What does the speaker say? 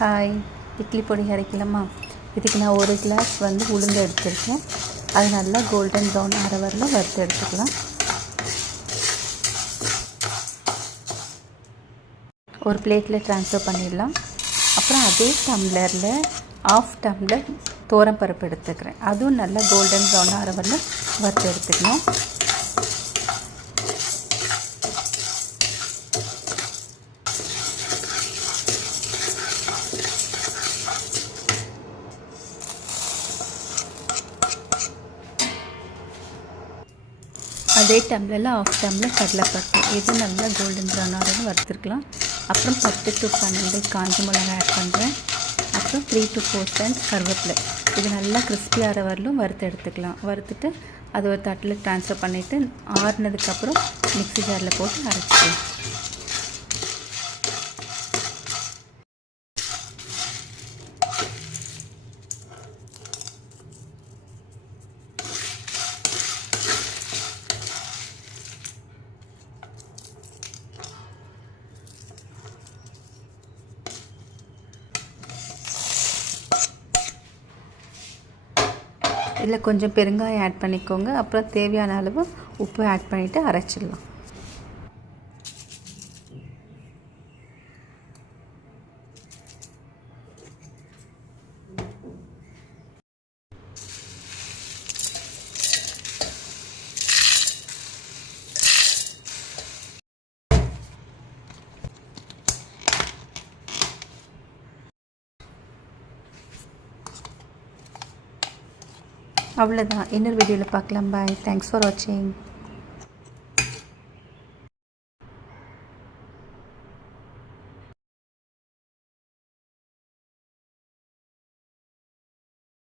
Hi, idli பொடி அரைக்கலாமா? இதுக்கு நான் 1 கிளாஸ் உளுந்து எடுத்துருக்கேன். அது நல்லா கோல்டன் ப்ரௌன் ஆகிற வரலும் வறுத்து எடுத்துக்கலாம். ஒரு பிளேட்டில் ட்ரான்ஸ்ஃபர் பண்ணிடலாம். அப்புறம் அதே டம்ளரில் 1/2 டம்ளர் பருப்பு எடுத்துக்கிறேன். அதுவும் நல்லா கோல்டன் ப்ரௌன் ஆகிற வரலும் வறுத்து எடுத்துக்கணும். அதே டம்ளரில் 1/2 டம்ளர் கடலைப்பருப்பு, இது நல்லா கோல்டன் ப்ரௌன் ஆகிறது வறுத்துருக்கலாம். அப்புறம் 10 to 12 காஞ்ச மிளகாய் ஆட் பண்ணுறேன். அப்புறம் 3 to 4 cents கருவேப்பிலை. இது நல்லா கிறிஸ்பி ஆகிற வரலும் வறுத்து எடுத்துக்கலாம். வறுத்துட்டு அது ஒரு தட்டில் ட்ரான்ஸ்ஃபர் பண்ணிவிட்டு ஆறுனதுக்கப்புறம் மிக்ஸி ஜாரில் போட்டு அரைச்சிக்கலாம். இதில் கொஞ்சம் பெருங்காயம் ஆட் பண்ணிக்கோங்க. அப்புறம் தேவையான அளவு உப்பு ஆட் பண்ணிவிட்டு அரைச்சிடலாம். அவ்வளோதான். இன்னொரு வீடியோவில் பார்க்கலாம். பாய். தேங்க்ஸ் ஃபார் வாட்சிங்.